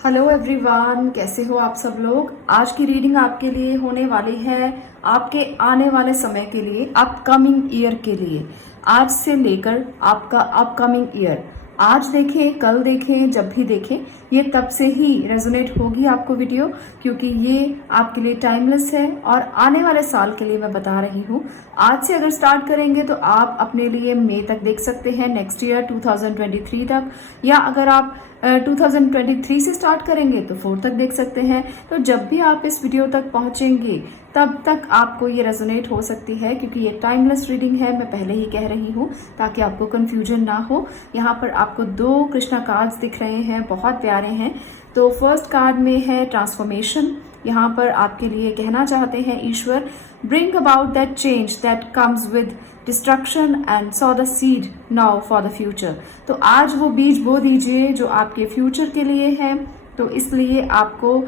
Hello everyone, कैसे हो आप सब लोग। आज की रीडिंग आपके लिए होने वाली है आपके आने वाले समय के लिए, अपकमिंग ईयर के लिए। आज से लेकर आपका अपकमिंग ईयर, आज देखें कल देखें जब भी देखें, ये तब से ही रेजोनेट होगी आपको वीडियो, क्योंकि ये आपके लिए टाइमलेस है और आने वाले साल के लिए मैं बता रही हूँ। आज से अगर स्टार्ट करेंगे तो आप अपने लिए मई तक देख सकते हैं, नेक्स्ट ईयर 2023 तक, या अगर आप 2023 से स्टार्ट करेंगे तो 4 तक देख सकते हैं। तो जब भी आप इस वीडियो तक पहुंचेंगे तब तक आपको ये रेजोनेट हो सकती है, क्योंकि ये टाइमलेस रीडिंग है, मैं पहले ही कह रही हूँ ताकि आपको कंफ्यूजन ना हो। यहाँ पर आपको 2 कृष्णा कार्ड्स दिख रहे हैं, बहुत प्यारे हैं। तो फर्स्ट कार्ड में है ट्रांसफॉर्मेशन। यहाँ पर आपके लिए कहना चाहते हैं ईश्वर, bring about that change that comes with destruction and sow the seed now for the future. तो आज वो बीज बो दीजिए जो आपके फ्यूचर के लिए है। तो इसलिए आपको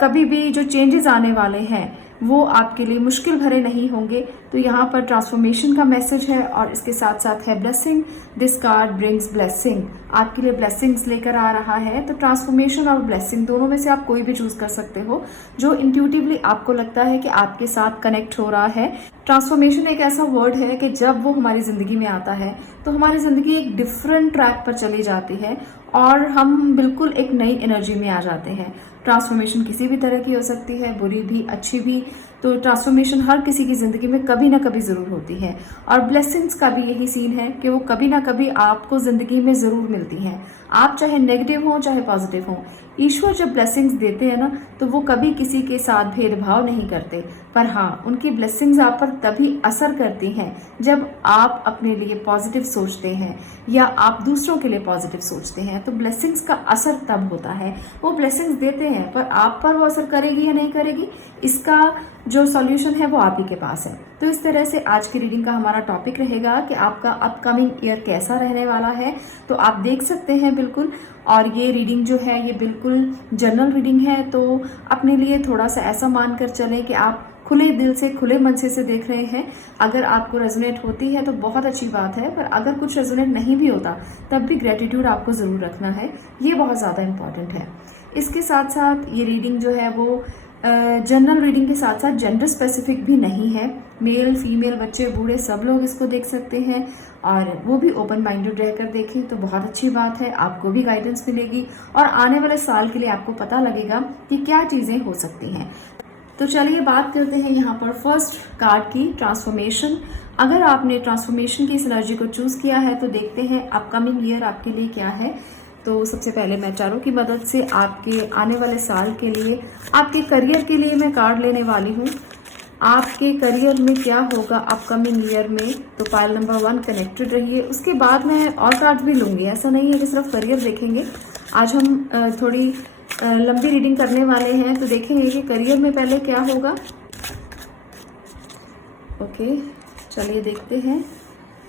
कभी भी जो चेंजेस आने वाले हैं वो आपके लिए मुश्किल भरे नहीं होंगे। तो यहाँ पर ट्रांसफॉर्मेशन का मैसेज है और इसके साथ साथ है blessing. This card brings blessing, आपके लिए ब्लेसिंग्स लेकर आ रहा है। तो ट्रांसफॉर्मेशन और ब्लेसिंग दोनों में से आप कोई भी चूज कर सकते हो जो इंट्यूटिवली आपको लगता है कि आपके साथ कनेक्ट हो रहा है। ट्रांसफॉर्मेशन एक ऐसा वर्ड है कि जब वो हमारी जिंदगी में आता है तो हमारी जिंदगी एक डिफरेंट ट्रैक पर चली जाती है और हम बिल्कुल एक नई एनर्जी में आ जाते हैं। ट्रांसफॉर्मेशन किसी भी तरह की हो सकती है, बुरी भी अच्छी भी। तो ट्रांसफॉर्मेशन हर किसी की जिंदगी में कभी ना कभी जरूर होती है। और ब्लेसिंग्स का भी यही सीन है कि वो कभी ना कभी आपको जिंदगी में जरूर मिलती हैं, आप चाहे नेगेटिव हो चाहे पॉजिटिव हो। ईश्वर जब ब्लेसिंग्स देते हैं ना तो वो कभी किसी के साथ भेदभाव नहीं करते, पर हाँ उनकी ब्लेसिंग्स आप पर तभी असर करती हैं जब आप अपने लिए पॉजिटिव सोचते हैं या आप दूसरों के लिए पॉजिटिव सोचते हैं। तो ब्लेसिंग्स का असर तब होता है, वो ब्लेसिंग्स देते हैं, पर आप पर वो असर करेगी या नहीं करेगी, इसका जो सॉल्यूशन है वो आप ही के पास है। तो इस तरह से आज की रीडिंग का हमारा टॉपिक रहेगा कि आपका अपकमिंग ईयर कैसा रहने वाला है। तो आप देख सकते हैं बिल्कुल। और ये रीडिंग जो है ये बिल्कुल जनरल रीडिंग है, तो अपने लिए थोड़ा सा ऐसा मानकर चलें कि आप खुले दिल से खुले मन से देख रहे हैं। अगर आपको रेजोनेट होती है तो बहुत अच्छी बात है, पर अगर कुछ रेजोनेट नहीं भी होता तब भी ग्रेटिट्यूड आपको जरूर रखना है, ये बहुत ज्यादा इंपॉर्टेंट है। इसके साथ साथ ये रीडिंग जो है वो जनरल रीडिंग के साथ साथ जेंडर स्पेसिफिक भी नहीं है। मेल फीमेल बच्चे बूढ़े सब लोग इसको देख सकते हैं और वो भी ओपन माइंडेड रहकर देखें तो बहुत अच्छी बात है, आपको भी गाइडेंस मिलेगी और आने वाले साल के लिए आपको पता लगेगा कि क्या चीजें हो सकती हैं। तो चलिए बात करते हैं यहाँ पर फर्स्ट कार्ड की, ट्रांसफॉर्मेशन। अगर आपने ट्रांसफॉर्मेशन की इस एनर्जी को चूज किया है तो देखते हैं अपकमिंग ईयर आपके लिए क्या है। तो सबसे पहले मैं चारों की मदद से आपके आने वाले साल के लिए, आपके करियर के लिए मैं कार्ड लेने वाली हूँ। आपके करियर में क्या होगा अपकमिंग ईयर में, तो पाइल नंबर 1 कनेक्टेड रहिए। उसके बाद मैं और कार्ड भी लूंगी, ऐसा नहीं है कि सिर्फ करियर देखेंगे। आज हम थोड़ी लंबी रीडिंग करने वाले हैं, तो देखेंगे कि करियर में पहले क्या होगा। ओके चलिए देखते हैं।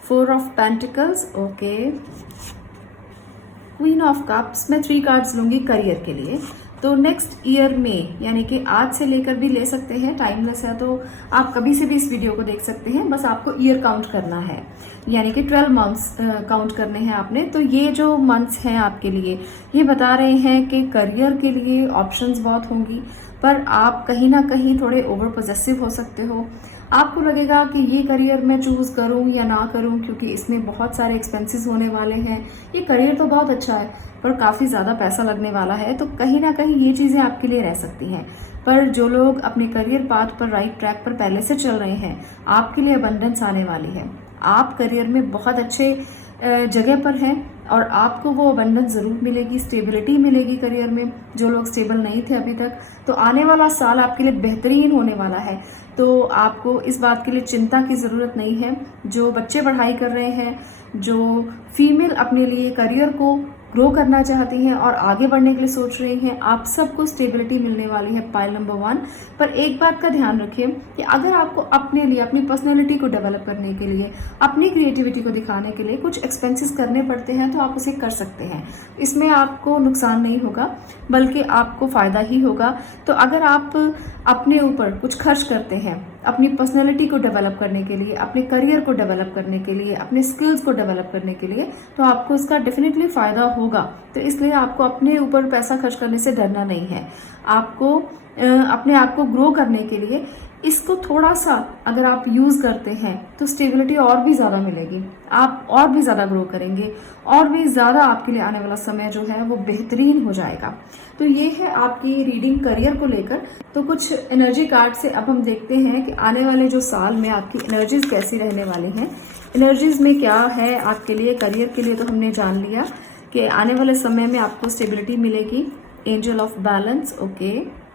4 of pentacles, okay, queen of cups. मैं 3 कार्ड्स लूंगी करियर के लिए। तो नेक्स्ट ईयर में यानी कि आज से लेकर भी ले सकते हैं, टाइमलेस है तो आप कभी से भी इस वीडियो को देख सकते हैं। बस आपको ईयर काउंट करना है, यानी कि 12 मंथ्स काउंट करने हैं आपने। तो ये जो मंथ्स हैं आपके लिए ये बता रहे हैं कि करियर के लिए ऑप्शंस बहुत होंगी, पर आप कहीं ना कहीं थोड़े ओवर पोजेसिव हो सकते हो। आपको लगेगा कि ये करियर मैं चूज करूं या ना करूं, क्योंकि इसमें बहुत सारे एक्सपेंसेस होने वाले हैं। ये करियर तो बहुत अच्छा है पर काफी ज्यादा पैसा लगने वाला है, तो कहीं ना कहीं ये चीजें आपके लिए रह सकती हैं। पर जो लोग अपने करियर पाथ पर राइट ट्रैक पर पहले से चल रहे हैं, आपके लिए अबंडेंस आने वाली है। आप करियर में बहुत अच्छे जगह पर हैं और आपको वो अबंडेंस जरूर मिलेगी, स्टेबिलिटी मिलेगी करियर में। जो लोग स्टेबल नहीं थे अभी तक, तो आने वाला साल आपके लिए बेहतरीन होने वाला है। तो आपको इस बात के लिए चिंता की जरूरत नहीं है। जो बच्चे पढ़ाई कर रहे हैं, जो फीमेल अपने लिए करियर को ग्रो करना चाहती हैं और आगे बढ़ने के लिए सोच रही हैं, आप सबको स्टेबिलिटी मिलने वाली है पाइल नंबर 1। पर एक बात का ध्यान रखिए कि अगर आपको अपने लिए, अपनी पर्सनैलिटी को डेवलप करने के लिए, अपनी क्रिएटिविटी को दिखाने के लिए कुछ एक्सपेंसेस करने पड़ते हैं तो आप उसे कर सकते हैं। इसमें आपको नुकसान नहीं होगा बल्कि आपको फायदा ही होगा। तो अगर आप अपने ऊपर कुछ खर्च करते हैं, अपनी पर्सनैलिटी को डेवलप करने के लिए, अपने करियर को डेवलप करने के लिए, अपने स्किल्स को डेवलप करने के लिए, तो आपको इसका डेफिनेटली फायदा होगा। तो इसलिए आपको अपने ऊपर पैसा खर्च करने से डरना नहीं है। आपको अपने आप को ग्रो करने के लिए इसको थोड़ा सा अगर आप यूज करते हैं तो स्टेबिलिटी और भी ज्यादा मिलेगी, आप और भी ज्यादा ग्रो करेंगे, और भी ज्यादा आपके लिए आने वाला समय जो है वो बेहतरीन हो जाएगा। तो ये है आपकी रीडिंग करियर को लेकर। तो कुछ एनर्जी कार्ड से अब हम देखते हैं कि आने वाले जो साल में आपकी एनर्जीज कैसी रहने वाली हैं। एनर्जीज में क्या है आपके लिए, करियर के लिए तो हमने जान लिया कि आने वाले समय में आपको स्टेबिलिटी मिलेगी। Angel of balance, okay.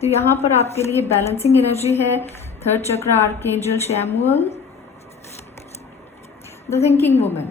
तो यहाँ पर आपके लिए बैलेंसिंग एनर्जी है। थर्ड चक्र archangel Samuel, the thinking woman.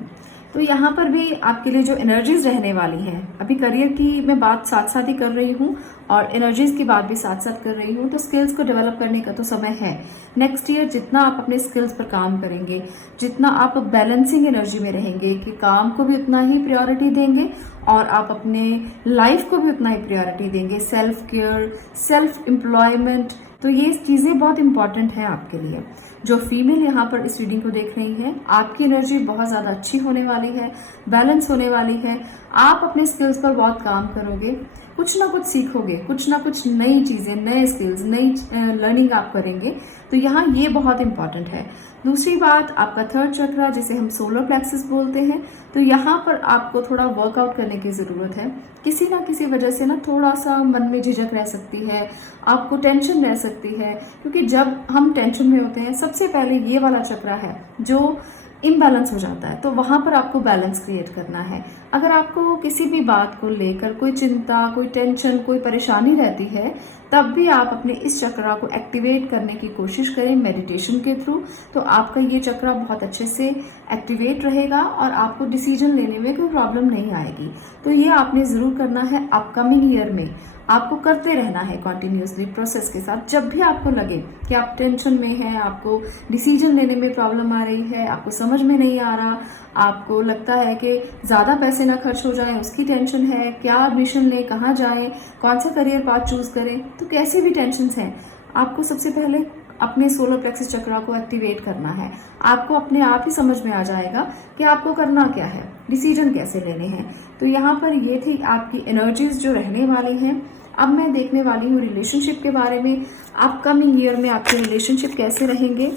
तो यहाँ पर भी आपके लिए जो एनर्जीज रहने वाली हैं, अभी करियर की मैं बात साथ साथ ही कर रही हूँ और एनर्जीज की बात भी साथ साथ कर रही हूँ। तो स्किल्स को डेवलप करने का तो समय है। नेक्स्ट ईयर जितना आप अपने स्किल्स पर काम करेंगे, जितना आप बैलेंसिंग एनर्जी में रहेंगे कि काम को भी उतना ही प्रायोरिटी देंगे और आप अपने लाइफ को भी उतना ही प्रायोरिटी देंगे, सेल्फ केयर, सेल्फ एम्प्लॉयमेंट। तो ये चीजें बहुत इंपॉर्टेंट है आपके लिए। जो फीमेल यहाँ पर इस रीडिंग को देख रही है, आपकी एनर्जी बहुत ज्यादा अच्छी होने वाली है, बैलेंस होने वाली है। आप अपने स्किल्स पर बहुत काम करोगे, कुछ ना कुछ सीखोगे, कुछ ना कुछ नई चीजें, नए स्किल्स, नई लर्निंग आप करेंगे। तो यहाँ ये बहुत इंपॉर्टेंट है। दूसरी बात, आपका थर्ड चक्र जिसे हम सोलर प्लेक्सस बोलते हैं, तो यहाँ पर आपको थोड़ा वर्कआउट करने की जरूरत है। किसी ना किसी वजह से ना थोड़ा सा मन में झिझक रह सकती है, आपको टेंशन रह सकती है, क्योंकि जब हम टेंशन में होते हैं सबसे पहले ये वाला चक्र है जो इम्बैलेंस हो जाता है। तो वहां पर आपको बैलेंस क्रिएट करना है। अगर आपको किसी भी बात को लेकर कोई चिंता, कोई टेंशन, कोई परेशानी रहती है, तब भी आप अपने इस चक्र को एक्टिवेट करने की कोशिश करें मेडिटेशन के थ्रू। तो आपका ये चक्र बहुत अच्छे से एक्टिवेट रहेगा और आपको डिसीजन लेने में कोई प्रॉब्लम नहीं आएगी। तो ये आपने जरूर करना है अपकमिंग ईयर में। आपको करते रहना है कंटिन्यूसली प्रोसेस के साथ। जब भी आपको लगे कि आप टेंशन में हैं, आपको डिसीजन लेने में प्रॉब्लम आ रही है, आपको समझ में नहीं आ रहा, आपको लगता है कि ज्यादा पैसे ना खर्च हो जाए, उसकी टेंशन है, क्या एडमिशन लें, कहाँ जाएं, कौन सा करियर पाथ चूज करें, तो कैसे भी टेंशन हैं, आपको सबसे पहले अपने सोलर प्लेक्सस चक्र को एक्टिवेट करना है। आपको अपने आप ही समझ में आ जाएगा कि आपको करना क्या है, डिसीजन कैसे लेने हैं। तो यहाँ पर ये थी आपकी एनर्जीज जो रहने वाली हैं। अब मैं देखने वाली हूँ रिलेशनशिप के बारे में। अपकमिंग ईयर में आपके रिलेशनशिप कैसे रहेंगे,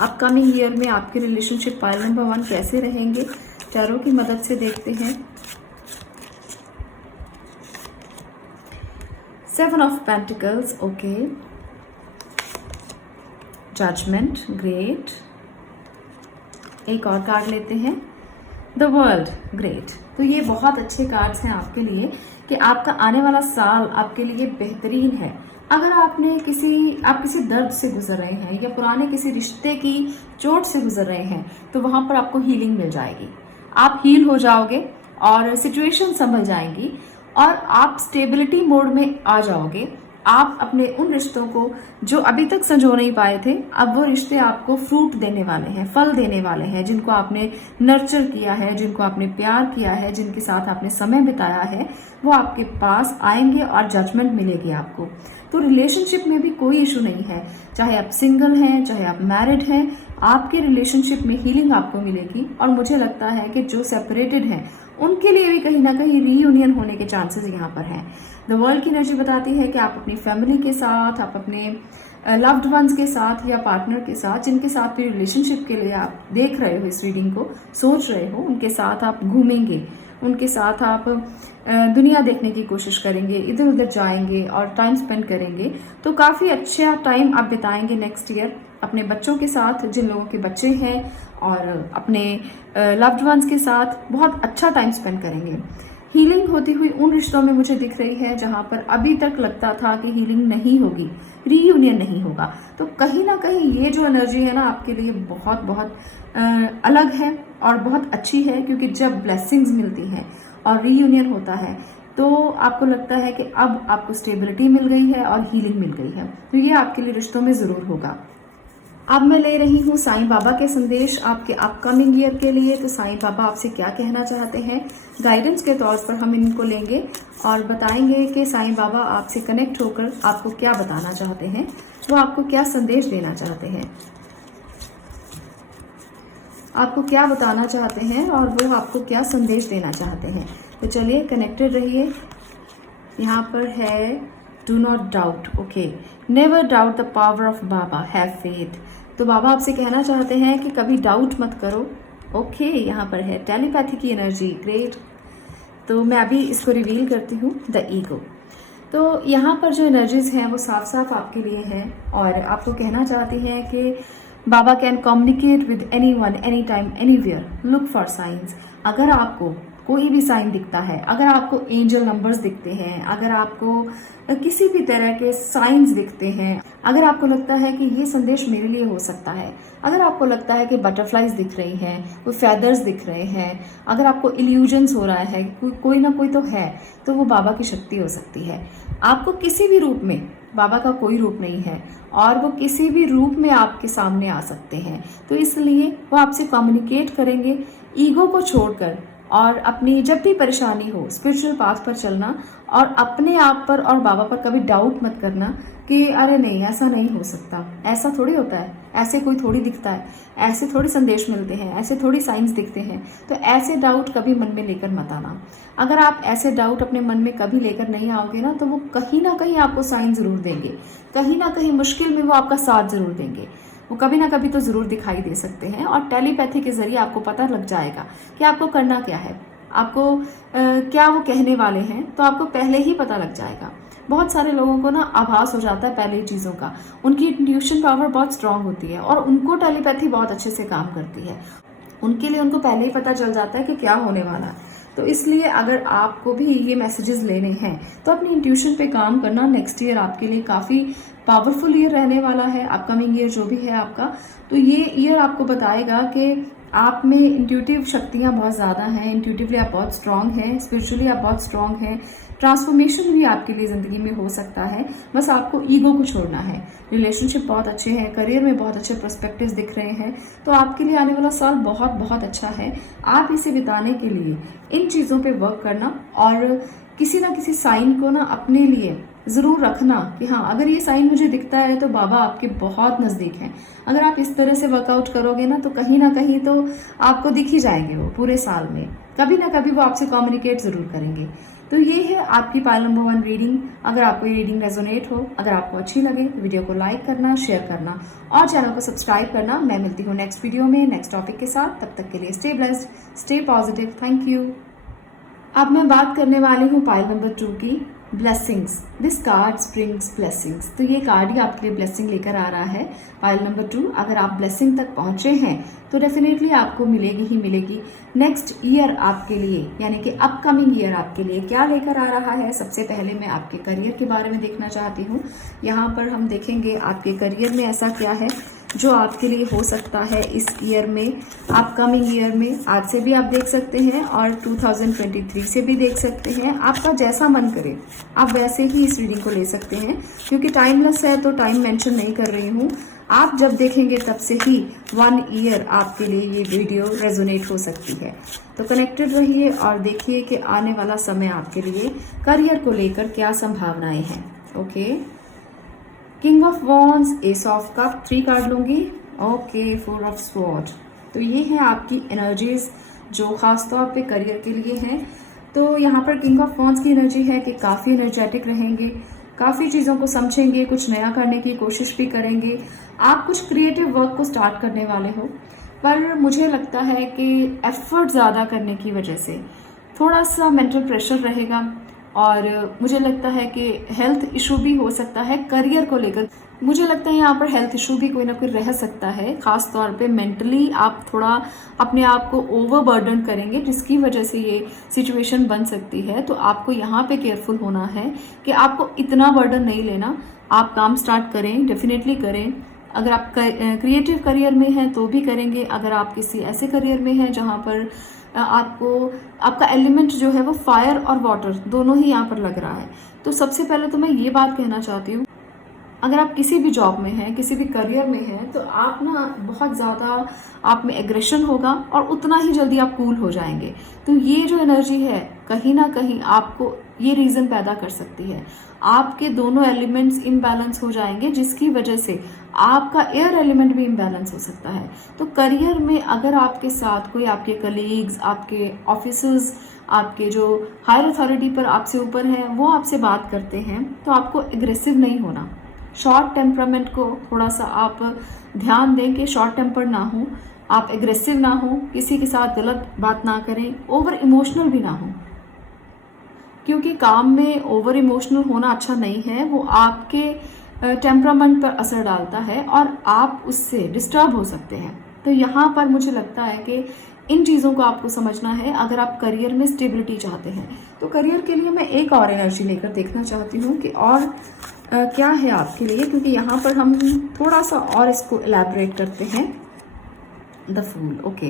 अपकमिंग ईयर में आपके रिलेशनशिप पाइल नंबर 1 कैसे रहेंगे, टैरो की मदद से देखते हैं। 7 of pentacles, okay. Judgement, great. एक और कार्ड लेते हैं, द वर्ल्ड, ग्रेट। तो ये बहुत अच्छे कार्ड्स हैं आपके लिए कि आपका आने वाला साल आपके लिए बेहतरीन है। अगर आप किसी दर्द से गुजर रहे हैं या पुराने किसी रिश्ते की चोट से गुजर रहे हैं, तो वहां पर आपको हीलिंग मिल जाएगी। आप हील हो जाओगे और सिचुएशन संभल जाएंगी और आप स्टेबिलिटी मोड में आ जाओगे। आप अपने उन रिश्तों को जो अभी तक संजो नहीं पाए थे, अब वो रिश्ते आपको फ्रूट देने वाले हैं, फल देने वाले हैं। जिनको आपने नर्चर किया है, जिनको आपने प्यार किया है, जिनके साथ आपने समय बिताया है, वो आपके पास आएंगे और जजमेंट मिलेगी आपको। तो रिलेशनशिप में भी कोई इशू नहीं है, चाहे आप सिंगल हैं, चाहे आप मैरिड हैं, आपके रिलेशनशिप में हीलिंग आपको मिलेगी। और मुझे लगता है कि जो सेपरेटेड हैं उनके लिए भी कहीं ना कहीं रीयूनियन होने के चांसेस यहाँ पर हैं। द वर्ल्ड की एनर्जी बताती है कि आप अपनी फैमिली के साथ, आप अपने लव्ड वंस के साथ या पार्टनर के साथ, जिनके साथ भी रिलेशनशिप के लिए आप देख रहे हो, इस रीडिंग को सोच रहे हो, उनके साथ आप घूमेंगे, उनके साथ आप दुनिया देखने की कोशिश करेंगे, इधर उधर जाएंगे और टाइम स्पेंड करेंगे। तो काफी अच्छा टाइम आप बिताएंगे नेक्स्ट ईयर अपने बच्चों के साथ, जिन लोगों के बच्चे हैं, और अपने लव्ड वंस के साथ बहुत अच्छा टाइम स्पेंड करेंगे। हीलिंग होती हुई उन रिश्तों में मुझे दिख रही है जहां पर अभी तक लगता था कि हीलिंग नहीं होगी, रीयूनियन नहीं होगा। तो कहीं ना कहीं ये जो एनर्जी है ना आपके लिए बहुत बहुत अलग है और बहुत अच्छी है, क्योंकि जब ब्लेसिंग्स मिलती हैं और रीयूनियन होता है तो आपको लगता है कि अब आपको स्टेबिलिटी मिल गई है और हीलिंग मिल गई है। तो ये आपके लिए रिश्तों में जरूर होगा। अब मैं ले रही हूँ साईं बाबा के संदेश आपके अपकमिंग ईयर के लिए। तो साईं बाबा आपसे क्या कहना चाहते हैं, गाइडेंस के तौर पर हम इनको लेंगे और बताएंगे कि साईं बाबा आपसे कनेक्ट होकर आपको क्या बताना चाहते हैं, वो आपको क्या संदेश देना चाहते हैं, आपको क्या बताना चाहते हैं और वो आपको क्या संदेश देना चाहते हैं। तो चलिए कनेक्टेड रहिए। यहाँ पर है do not doubt, okay, never doubt the power of Baba, have faith. तो बाबा आपसे कहना चाहते हैं कि कभी डाउट मत करो, ओके। यहाँ पर है टेलीपैथी की एनर्जी, ग्रेट। तो मैं अभी इसको रिवील करती हूँ, द ईगो। तो यहाँ पर जो एनर्जीज हैं वो साफ साफ आपके लिए हैं और आपको कहना चाहती हैं कि Baba can communicate with anyone, any time, anywhere, look for science. अगर आपको कोई भी साइन दिखता है, अगर आपको एंजल नंबर्स दिखते हैं, अगर आपको किसी भी तरह के साइंस दिखते हैं, अगर आपको लगता है कि ये संदेश मेरे लिए हो सकता है, अगर आपको लगता है कि बटरफ्लाइज दिख रही हैं, कोई फेदर्स दिख रहे हैं, अगर आपको इल्यूजन्स हो रहा है, कोई ना कोई तो है, तो वो बाबा की शक्ति हो सकती है। आपको किसी भी रूप में, बाबा का कोई रूप नहीं है और वो किसी भी रूप में आपके सामने आ सकते हैं। तो इसलिए वो आपसे कम्युनिकेट करेंगे। ईगो को छोड़कर और अपनी जब भी परेशानी हो, स्पिरिचुअल पाथ पर चलना और अपने आप पर और बाबा पर कभी डाउट मत करना कि अरे नहीं, ऐसा नहीं हो सकता, ऐसा थोड़ी होता है, ऐसे कोई थोड़ी दिखता है, ऐसे थोड़ी संदेश मिलते हैं, ऐसे थोड़ी साइंस दिखते हैं। तो ऐसे डाउट कभी मन में लेकर मत आना। अगर आप ऐसे डाउट अपने मन में कभी लेकर नहीं आओगे ना, तो वो कहीं ना कहीं आपको साइन जरूर देंगे, कहीं ना कहीं मुश्किल में वो आपका साथ जरूर देंगे, वो कभी ना कभी तो जरूर दिखाई दे सकते हैं। और टेलीपैथी के जरिए आपको पता लग जाएगा कि आपको करना क्या है, आपको क्या वो कहने वाले हैं, तो आपको पहले ही पता लग जाएगा। बहुत सारे लोगों को ना आभास हो जाता है पहले ही चीज़ों का, उनकी इंट्यूशन पावर बहुत स्ट्रांग होती है और उनको टेलीपैथी बहुत अच्छे से काम करती है। उनके लिए उनको पहले ही पता चल जाता है कि क्या होने वाला है। तो इसलिए अगर आपको भी ये मैसेजेस लेने हैं तो अपनी इंट्यूशन पे काम करना। नेक्स्ट ईयर आपके लिए काफ़ी पावरफुल ईयर रहने वाला है, अपकमिंग ईयर जो भी है आपका। तो ये ईयर आपको बताएगा कि आप में इंट्यूटिव शक्तियाँ बहुत ज़्यादा हैं, इंट्यूटिवली आप बहुत स्ट्रांग हैं, स्पिरिचुअली आप बहुत स्ट्रांग हैं। ट्रांसफॉर्मेशन भी आपके लिए ज़िंदगी में हो सकता है, बस आपको ईगो को छोड़ना है। रिलेशनशिप बहुत अच्छे हैं, करियर में बहुत अच्छे पर्सपेक्टिव्स दिख रहे हैं। तो आपके लिए आने वाला साल बहुत बहुत अच्छा है। आप इसे बिताने के लिए इन चीज़ों पे वर्क करना और किसी ना किसी साइन को ना अपने लिए ज़रूर रखना कि हाँ, अगर ये साइन मुझे दिखता है तो बाबा आपके बहुत नज़दीक हैं। अगर आप इस तरह से वर्कआउट करोगे ना, तो कहीं ना कहीं तो आपको दिख ही जाएंगे वो पूरे साल में, कभी ना कभी वो आपसे कम्युनिकेट ज़रूर करेंगे। तो ये है आपकी पाइल नंबर 1 रीडिंग। अगर आपको ये रीडिंग रेजोनेट हो, अगर आपको अच्छी लगे तो वीडियो को लाइक करना, शेयर करना और चैनल को सब्सक्राइब करना। मैं मिलती हूँ नेक्स्ट वीडियो में नेक्स्ट टॉपिक के साथ। तब तक के लिए stay blessed, stay positive, thank you. अब मैं बात करने वाली हूँ पाइल नंबर 2 की, blessings. This card brings blessings. तो ये कार्ड ही आपके लिए ब्लेसिंग लेकर आ रहा है, पाइल नंबर 2। अगर आप ब्लेसिंग तक पहुंचे हैं तो डेफिनेटली आपको मिलेगी ही मिलेगी। नेक्स्ट ईयर आपके लिए, यानी कि अपकमिंग ईयर आपके लिए क्या लेकर आ रहा है। सबसे पहले मैं आपके करियर के बारे में देखना चाहती हूँ। यहाँ पर हम देखेंगे आपके करियर में ऐसा क्या है जो आपके लिए हो सकता है इस ईयर में, अपकमिंग ईयर में। आज से भी आप देख सकते हैं और 2023 से भी देख सकते हैं। आपका जैसा मन करे आप वैसे ही इस रीडिंग को ले सकते हैं, क्योंकि टाइमलेस है तो टाइम मेंशन नहीं कर रही हूँ। आप जब देखेंगे तब से ही 1 ईयर आपके लिए ये वीडियो रेजोनेट हो सकती है। तो कनेक्टेड रहिए और देखिए कि आने वाला समय आपके लिए करियर को लेकर क्या संभावनाएं हैं। Okay, king of wands, ace of cup, 3 card लूंगी। Okay, 4 of sword. तो ये है आपकी एनर्जीज जो खास तौर पे करियर के लिए हैं। तो यहाँ पर किंग ऑफ वॉन्ड्स की एनर्जी है कि काफ़ी एनर्जेटिक रहेंगे, काफ़ी चीज़ों को समझेंगे, कुछ नया करने की कोशिश भी करेंगे। आप कुछ क्रिएटिव वर्क को स्टार्ट करने वाले हो, पर मुझे लगता है कि एफर्ट ज़्यादा करने की वजह से थोड़ा सा मेंटल प्रेशर रहेगा और मुझे लगता है कि हेल्थ इशू भी हो सकता है करियर को लेकर। मुझे लगता है यहाँ पर हेल्थ इशू भी कोई ना कोई रह सकता है। खास तौर पे मेंटली आप थोड़ा अपने आप को ओवरबर्डन करेंगे, जिसकी वजह से ये सिचुएशन बन सकती है। तो आपको यहाँ पे केयरफुल होना है कि आपको इतना बर्डन नहीं लेना। आप काम स्टार्ट करें, डेफिनेटली करें। अगर आप क्रिएटिव करियर में हैं तो भी करेंगे। अगर आप किसी ऐसे करियर में हैं जहाँ पर आपको आपका एलिमेंट जो है वो फायर और वाटर दोनों ही यहाँ पर लग रहा है, तो सबसे पहले तो मैं ये बात कहना चाहती हूँ अगर आप किसी भी जॉब में हैं, किसी भी करियर में हैं, तो आप ना बहुत ज़्यादा आप में एग्रेशन होगा और उतना ही जल्दी आप कूल हो जाएंगे। तो ये जो एनर्जी है कहीं ना कहीं आपको ये रीज़न पैदा कर सकती है। आपके दोनों एलिमेंट्स इम्बैलेंस हो जाएंगे, जिसकी वजह से आपका एयर एलिमेंट भी इम्बैलेंस हो सकता है। तो करियर में अगर आपके साथ कोई आपके कलीग्स, आपके ऑफिसर्स, आपके जो हायर अथॉरिटी पर आपसे ऊपर हैं, वो आपसे बात करते हैं, तो आपको एग्रेसिव नहीं होना। शॉर्ट टेम्परामेंट को थोड़ा सा आप ध्यान दें कि शॉर्ट टेम्पर ना हो, आप एग्रेसिव ना हो, किसी के साथ गलत बात ना करें, ओवर इमोशनल भी ना हो, क्योंकि काम में ओवर इमोशनल होना अच्छा नहीं है। वो आपके टेम्परामेंट पर असर डालता है और आप उससे डिस्टर्ब हो सकते हैं। तो यहाँ पर मुझे लगता है कि इन चीज़ों को आपको समझना है अगर आप करियर में स्टेबिलिटी चाहते हैं। तो करियर के लिए मैं एक और एनर्जी लेकर देखना चाहती हूँ कि और क्या है आपके लिए, क्योंकि यहाँ पर हम थोड़ा सा और इसको एलैबोरेट करते हैं। The fool, okay.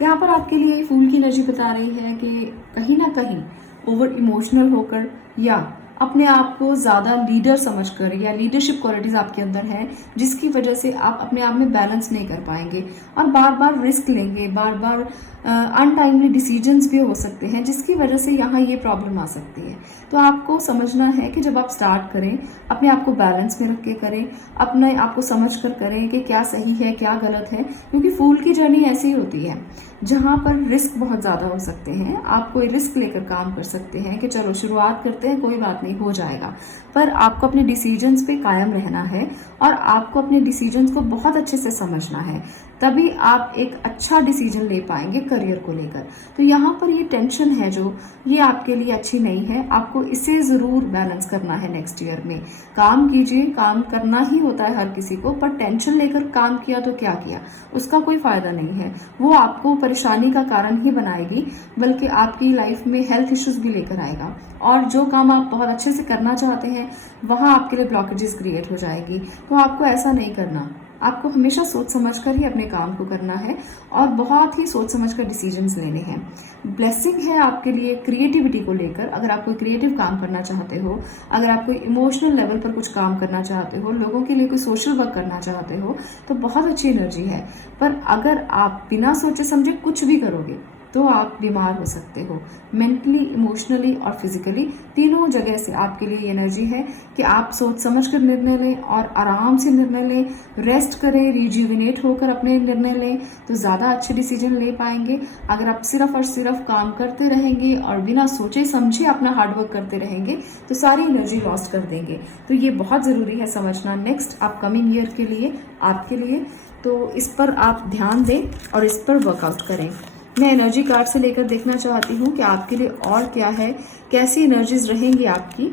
यहाँ पर आपके लिए फूल की एनर्जी बता रही है कि कहीं ना कहीं ओवर इमोशनल होकर या अपने आप को ज़्यादा लीडर समझकर या लीडरशिप क्वालिटीज़ आपके अंदर है, जिसकी वजह से आप अपने आप में बैलेंस नहीं कर पाएंगे और बार बार रिस्क लेंगे, बार बार अनटाइमली डिसीजंस भी हो सकते हैं, जिसकी वजह से यहाँ ये प्रॉब्लम आ सकती है। तो आपको समझना है कि जब आप स्टार्ट करें, अपने आप को बैलेंस में रख के करें, अपने आप को समझ कर करें कि क्या सही है क्या गलत है, क्योंकि फूल की जर्नी ऐसी होती है जहाँ पर रिस्क बहुत ज़्यादा हो सकते हैं। आप कोई रिस्क लेकर काम कर सकते हैं कि चलो शुरुआत करते हैं, कोई बात नहीं, हो जाएगा, पर आपको अपने डिसीजंस पे कायम रहना है और आपको अपने डिसीजंस को बहुत अच्छे से समझना है, तभी आप एक अच्छा डिसीजन ले पाएंगे करियर को लेकर। तो यहाँ पर ये टेंशन है जो, ये आपके लिए अच्छी नहीं है। आपको इसे ज़रूर बैलेंस करना है। नेक्स्ट ईयर में काम कीजिए, काम करना ही होता है हर किसी को, पर टेंशन लेकर काम किया तो क्या किया, उसका कोई फायदा नहीं है। वो आपको परेशानी का कारण ही बनाएगी, बल्कि आपकी लाइफ में हेल्थ इश्यूज भी लेकर आएगा। और जो काम आप बहुत अच्छे से करना चाहते हैं, वहाँ आपके लिए ब्लॉकेजेस क्रिएट हो जाएगी। तो आपको ऐसा नहीं करना। आपको हमेशा सोच समझकर ही अपने काम को करना है और बहुत ही सोच समझकर डिसीजंस लेने हैं। ब्लेसिंग है आपके लिए क्रिएटिविटी को लेकर। अगर आप कोई क्रिएटिव काम करना चाहते हो, अगर आप कोई इमोशनल लेवल पर कुछ काम करना चाहते हो, लोगों के लिए कोई सोशल वर्क करना चाहते हो, तो बहुत अच्छी एनर्जी है। पर अगर आप बिना सोचे समझे कुछ भी करोगे तो आप बीमार हो सकते हो, मेंटली, इमोशनली और फिजिकली, तीनों जगह से आपके लिए एनर्जी है कि आप सोच समझ कर निर्णय लें और आराम से निर्णय लें, रेस्ट करें, रिज्यूविनेट होकर अपने निर्णय लें, तो ज़्यादा अच्छे डिसीजन ले पाएंगे। अगर आप सिर्फ और सिर्फ काम करते रहेंगे और बिना सोचे समझे अपना हार्डवर्क करते रहेंगे, तो सारी एनर्जी लॉस्ट कर देंगे। तो ये बहुत ज़रूरी है समझना नेक्स्ट अपकमिंग ईयर के लिए, आपके लिए। तो इस पर आप ध्यान दें और इस पर वर्कआउट करें। मैं एनर्जी कार्ड से लेकर देखना चाहती हूँ कि आपके लिए और क्या है, कैसी एनर्जीज रहेंगी आपकी।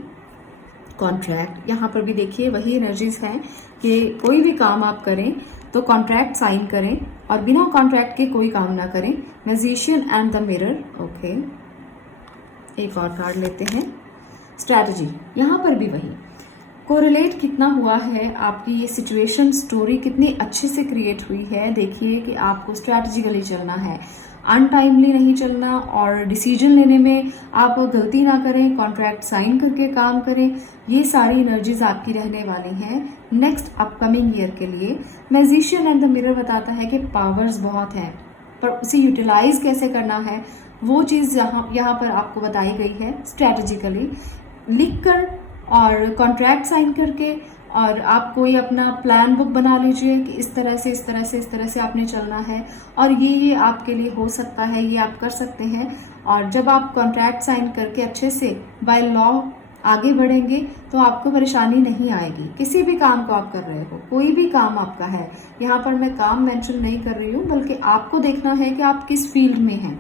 कॉन्ट्रैक्ट, यहाँ पर भी देखिए वही एनर्जीज हैं कि कोई भी काम आप करें तो कॉन्ट्रैक्ट साइन करें और बिना कॉन्ट्रैक्ट के कोई काम ना करें। Magician and the mirror, okay. एक और कार्ड लेते हैं, स्ट्रैटेजी। यहाँ पर भी वही कोरिलेट कितना हुआ है, आपकी ये सिचुएशन स्टोरी कितनी अच्छे से क्रिएट हुई है। देखिए कि आपको स्ट्रैटेजिकली चलना है, अनटाइमली नहीं चलना और डिसीजन लेने में आप गलती ना करें, कॉन्ट्रैक्ट साइन करके काम करें। ये सारी एनर्जीज आपकी रहने वाली हैं नेक्स्ट अपकमिंग ईयर के लिए। मैजिशियन एंड द मिरर बताता है कि पावर्स बहुत हैं, पर उसे यूटिलाइज कैसे करना है वो चीज़ यहाँ पर आपको बताई गई है। स्ट्रैटेजिकली लिखकर और कॉन्ट्रैक्ट साइन करके, और आप कोई अपना प्लान बुक बना लीजिए कि इस तरह से इस तरह से इस तरह से आपने चलना है और ये आपके लिए हो सकता है, ये आप कर सकते हैं। और जब आप कॉन्ट्रैक्ट साइन करके अच्छे से बाय लॉ आगे बढ़ेंगे तो आपको परेशानी नहीं आएगी। किसी भी काम को आप कर रहे हो, कोई भी काम आपका है, यहाँ पर मैं काम मेंशन नहीं कर रही हूँ, बल्कि आपको देखना है कि आप किस फील्ड में हैं।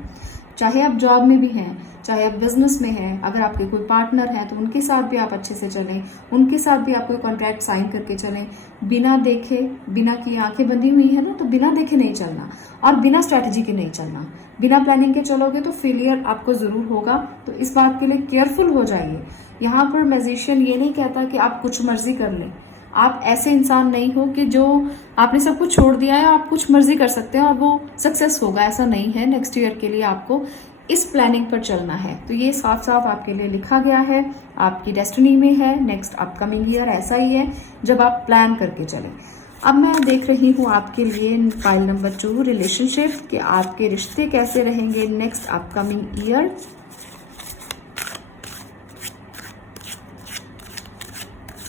चाहे आप जॉब में भी हैं, चाहे आप बिजनेस में हैं, अगर आपके कोई पार्टनर हैं तो उनके साथ भी आप अच्छे से चलें, उनके साथ भी आप कोई कॉन्ट्रैक्ट साइन करके चलें। बिना देखे, बिना की आंखें बंधी हुई है ना, तो बिना देखे नहीं चलना और बिना स्ट्रैटेजी के नहीं चलना। बिना प्लानिंग के चलोगे तो फेलियर आपको ज़रूर होगा, तो इस बात के लिए केयरफुल हो जाइए। यहाँ पर मैजिशियन ये नहीं कहता कि आप कुछ मर्जी कर लें। आप ऐसे इंसान नहीं हो कि जो आपने सब कुछ छोड़ दिया है, आप कुछ मर्जी कर सकते हैं और वो सक्सेस होगा, ऐसा नहीं है। नेक्स्ट ईयर के लिए आपको इस प्लानिंग पर चलना है। तो ये साफ साफ आपके लिए लिखा गया है, आपकी डेस्टिनी में है। नेक्स्ट अपकमिंग ईयर ऐसा ही है जब आप प्लान करके चलें। अब मैं देख रही हूँ आपके लिए फाइल नंबर 2 रिलेशनशिप, कि आपके रिश्ते कैसे रहेंगे नेक्स्ट अपकमिंग ईयर।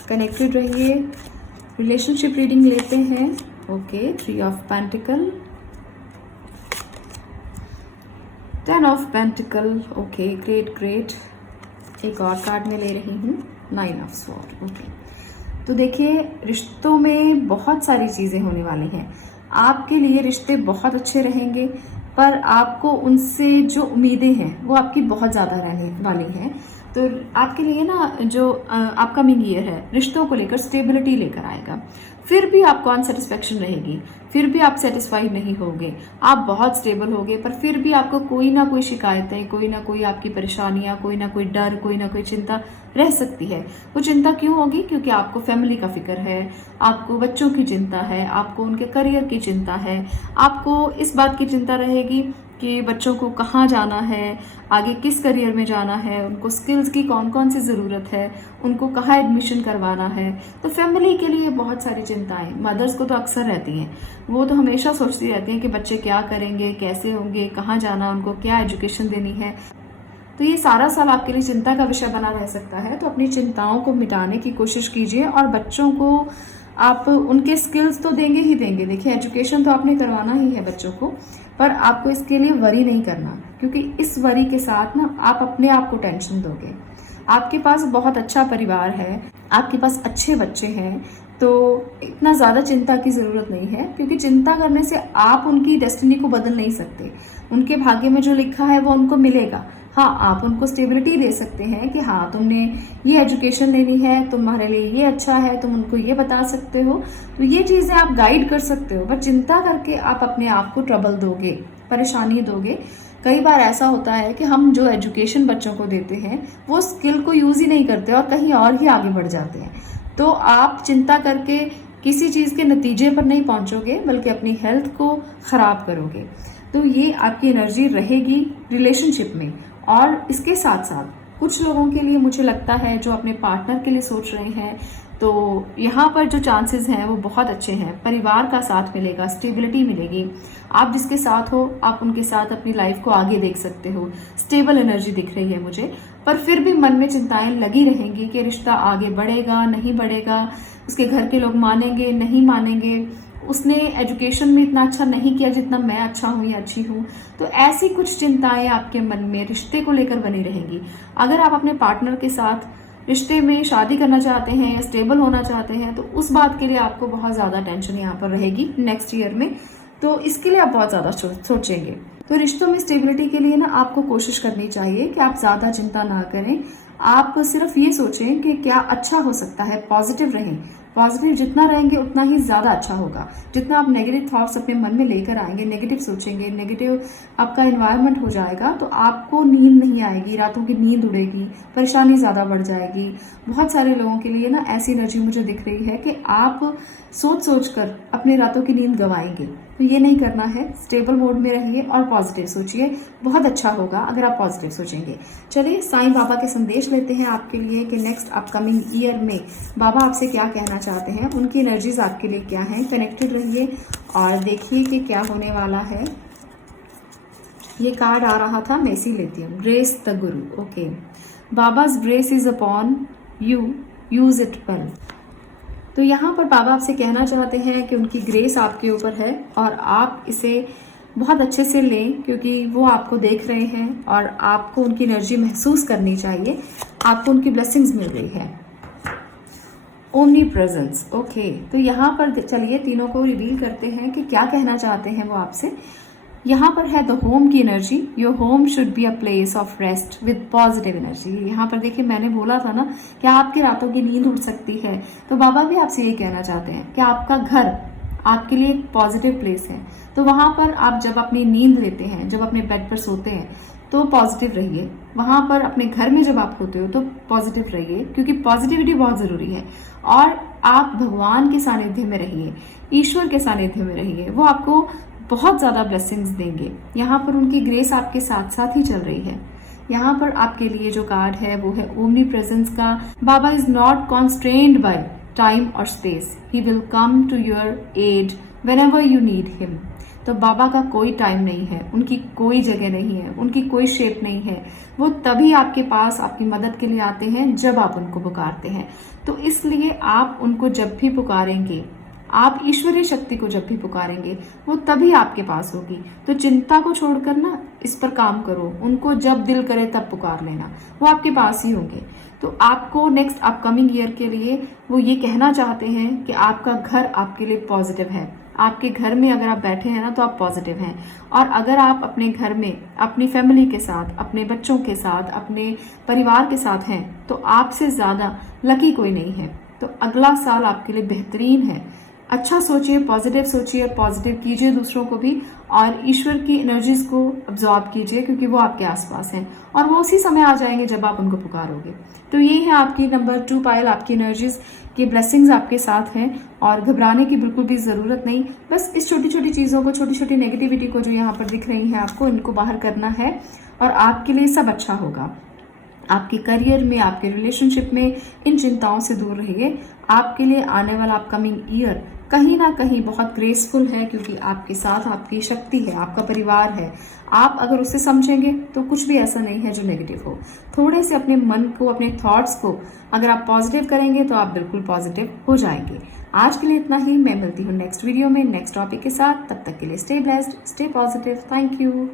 कनेक्टेड रहिए। रिलेशनशिप रीडिंग लेते हैं। Okay, 3 of pentacle, 10 of pentacle. Okay, great great. एक और कार्ड में ले रही हूँ, 9 ऑफ स्वॉर्ड। ओके, तो देखिए रिश्तों में बहुत सारी चीजें होने वाली हैं। आपके लिए रिश्ते बहुत अच्छे रहेंगे, पर आपको उनसे जो उम्मीदें हैं वो आपकी बहुत ज्यादा रहने वाली हैं। तो आपके लिए ना जो अपकमिंग ईयर है रिश्तों को लेकर स्टेबिलिटी लेकर आएगा। फिर भी आपको अनसेटिस्फेक्शन रहेगी, फिर भी आप सेटिस्फाइड नहीं होगे। आप बहुत स्टेबल होगे, पर फिर भी आपको कोई ना कोई शिकायतें, कोई ना कोई आपकी परेशानियां, कोई ना कोई डर, कोई ना कोई चिंता रह सकती है। वो चिंता क्यों होगी? क्योंकि आपको फैमिली का फिक्र है, आपको बच्चों की चिंता है, आपको उनके करियर की चिंता है, आपको इस बात की चिंता रहेगी कि बच्चों को कहाँ जाना है, आगे किस करियर में जाना है, उनको स्किल्स की कौन कौन सी ज़रूरत है, उनको कहाँ एडमिशन करवाना है। तो फैमिली के लिए बहुत सारी चिंताएं मदर्स को तो अक्सर रहती हैं। वो तो हमेशा सोचती रहती हैं कि बच्चे क्या करेंगे, कैसे होंगे, कहाँ जाना, उनको क्या एजुकेशन देनी है। तो ये सारा साल आपके लिए चिंता का विषय बना रह सकता है। तो अपनी चिंताओं को मिटाने की कोशिश कीजिए, और बच्चों को आप उनके स्किल्स तो देंगे ही देंगे। देखिए एजुकेशन तो आपने करवाना ही है बच्चों को, पर आपको इसके लिए वरी नहीं करना, क्योंकि इस वरी के साथ ना आप अपने आप को टेंशन दोगे। आपके पास बहुत अच्छा परिवार है, आपके पास अच्छे बच्चे हैं, तो इतना ज्यादा चिंता की जरूरत नहीं है, क्योंकि चिंता करने से आप उनकी डेस्टिनी को बदल नहीं सकते। उनके भाग्य में जो लिखा है वो उनको मिलेगा। हाँ, आप उनको स्टेबिलिटी दे सकते हैं कि हाँ तुमने ये एजुकेशन लेनी है, तुम्हारे लिए ये अच्छा है, तुम उनको ये बता सकते हो। तो ये चीजें आप गाइड कर सकते हो, पर चिंता करके आप अपने आप को ट्रबल दोगे, परेशानी दोगे। कई बार ऐसा होता है कि हम जो एजुकेशन बच्चों को देते हैं वो स्किल को यूज ही नहीं करते और कहीं और ही आगे बढ़ जाते हैं। तो आप चिंता करके किसी चीज के नतीजे पर नहीं पहुंचोगे, बल्कि अपनी हेल्थ को खराब करोगे। तो ये आपकी एनर्जी रहेगी रिलेशनशिप में। और इसके साथ साथ कुछ लोगों के लिए मुझे लगता है जो अपने पार्टनर के लिए सोच रहे हैं, तो यहाँ पर जो चांसेस हैं वो बहुत अच्छे हैं। परिवार का साथ मिलेगा, स्टेबिलिटी मिलेगी। आप जिसके साथ हो आप उनके साथ अपनी लाइफ को आगे देख सकते हो। स्टेबल एनर्जी दिख रही है मुझे, पर फिर भी मन में चिंताएं लगी रहेंगी कि रिश्ता आगे बढ़ेगा नहीं बढ़ेगा, उसके घर के लोग मानेंगे नहीं मानेंगे, उसने एजुकेशन में इतना अच्छा नहीं किया जितना मैं अच्छा हूं या अच्छी हूं। तो ऐसी कुछ चिंताएं आपके मन में रिश्ते को लेकर बनी रहेंगी। अगर आप अपने पार्टनर के साथ रिश्ते में शादी करना चाहते हैं या स्टेबल होना चाहते हैं, तो उस बात के लिए आपको बहुत ज्यादा टेंशन यहाँ पर रहेगी नेक्स्ट ईयर में। तो इसके लिए आप बहुत ज्यादा सोचेंगे। तो रिश्तों में स्टेबिलिटी के लिए ना आपको कोशिश करनी चाहिए कि आप ज्यादा चिंता ना करें। आप सिर्फ ये सोचें कि क्या अच्छा हो सकता है, पॉजिटिव रहें। पॉजिटिव जितना रहेंगे उतना ही ज्यादा अच्छा होगा। जितना आप नेगेटिव थॉट्स अपने मन में लेकर आएंगे, नेगेटिव सोचेंगे, नेगेटिव आपका एनवायरनमेंट हो जाएगा, तो आपको नींद नहीं आएगी, रातों की नींद उड़ेगी, परेशानी ज्यादा बढ़ जाएगी। बहुत सारे लोगों के लिए ना ऐसी एनर्जी मुझे दिख रही है कि आप सोच सोच कर अपने रातों की नींद गंवाएंगे। तो ये नहीं करना है। स्टेबल मोड में रहिए और पॉजिटिव सोचिए, बहुत अच्छा होगा अगर आप पॉजिटिव सोचेंगे। चलिए साईं बाबा के संदेश लेते हैं आपके लिए कि नेक्स्ट अपकमिंग ईयर में बाबा आपसे क्या कहना चाहते हैं, उनकी एनर्जीज आपके लिए क्या है। कनेक्टेड रहिए और देखिए कि क्या होने वाला है। ये कार्ड आ रहा था, मैं इसी लेती हूँ, grace the guru. Okay, Baba's grace is upon you, use it well. तो यहाँ पर बाबा आपसे कहना चाहते हैं कि उनकी ग्रेस आपके ऊपर है और आप इसे बहुत अच्छे से लें, क्योंकि वो आपको देख रहे हैं और आपको उनकी एनर्जी महसूस करनी चाहिए। आपको उनकी ब्लेसिंग्स मिल रही है। Omni presence. ओके, तो यहाँ पर चलिए तीनों को रिवील करते हैं कि क्या कहना चाहते हैं वो आपसे। यहाँ पर है द होम की energy. Your home should be a place of rest with positive energy. यहाँ पर देखिए मैंने बोला था ना कि आपकी रातों की नींद उड़ सकती है, तो बाबा भी आपसे ये कहना चाहते हैं कि आपका घर आपके लिए एक पॉजिटिव प्लेस है। तो वहां पर आप जब अपनी नींद लेते हैं, जब अपने बेड पर सोते हैं, तो पॉजिटिव रहिए। वहां पर अपने घर में जब आप होते हो तो पॉजिटिव रहिए, क्योंकि पॉजिटिविटी बहुत जरूरी है। और आप भगवान के सानिध्य में रहिए, ईश्वर के सानिध्य में रहिए। वो आपको बहुत ज़्यादा ब्लेसिंग्स देंगे। यहाँ पर उनकी ग्रेस आपके साथ साथ ही चल रही है। यहाँ पर आपके लिए जो कार्ड है वो है ओमनी प्रेजेंस का। Baba is not constrained by time और space, he will come to your aid whenever you need him. तो बाबा का कोई टाइम नहीं है, उनकी कोई जगह नहीं है, उनकी कोई शेप नहीं है। वो तभी आपके पास आपकी मदद के लिए आते हैं जब आप उनको पुकारते हैं। तो इसलिए आप उनको जब भी पुकारेंगे, आप ईश्वरीय शक्ति को जब भी पुकारेंगे, वो तभी आपके पास होगी। तो चिंता को छोड़कर ना इस पर काम करो, उनको जब दिल करे तब पुकार लेना, वो आपके पास ही होंगे। तो आपको नेक्स्ट अपकमिंग ईयर के लिए वो ये कहना चाहते हैं कि आपका घर आपके लिए पॉजिटिव है। आपके घर में अगर आप बैठे हैं ना तो आप पॉजिटिव हैं, और अगर आप अपने घर में अपनी फैमिली के साथ, अपने बच्चों के साथ, अपने परिवार के साथ हैं तो आपसे ज्यादा लकी कोई नहीं है। तो अगला साल आपके लिए बेहतरीन है। अच्छा सोचिए, पॉजिटिव सोचिए और पॉजिटिव कीजिए दूसरों को भी, और ईश्वर की एनर्जीज को अब्जॉर्ब कीजिए क्योंकि वो आपके आसपास हैं और वो उसी समय आ जाएंगे जब आप उनको पुकारोगे। तो ये है आपकी नंबर 2 पायल, आपकी एनर्जीज की ब्लेसिंग्स आपके साथ हैं और घबराने की बिल्कुल भी जरूरत नहीं। बस इस छोटी छोटी चीजों को, छोटी छोटी नेगेटिविटी को जो यहाँ पर दिख रही है आपको, इनको बाहर करना है और आपके लिए सब अच्छा होगा। आपके करियर में, आपके रिलेशनशिप में इन चिंताओं से दूर रहिए। आपके लिए आने वाला अपकमिंग ईयर कहीं ना कहीं बहुत ग्रेसफुल है क्योंकि आपके साथ आपकी शक्ति है, आपका परिवार है। आप अगर उसे समझेंगे तो कुछ भी ऐसा नहीं है जो नेगेटिव हो। थोड़े से अपने मन को, अपने थॉट्स को अगर आप पॉजिटिव करेंगे तो आप बिल्कुल पॉजिटिव हो जाएंगे। आज के लिए इतना ही। मैं मिलती हूँ नेक्स्ट वीडियो में नेक्स्ट टॉपिक के साथ। तब तक के लिए stay blessed, stay positive. Thank you.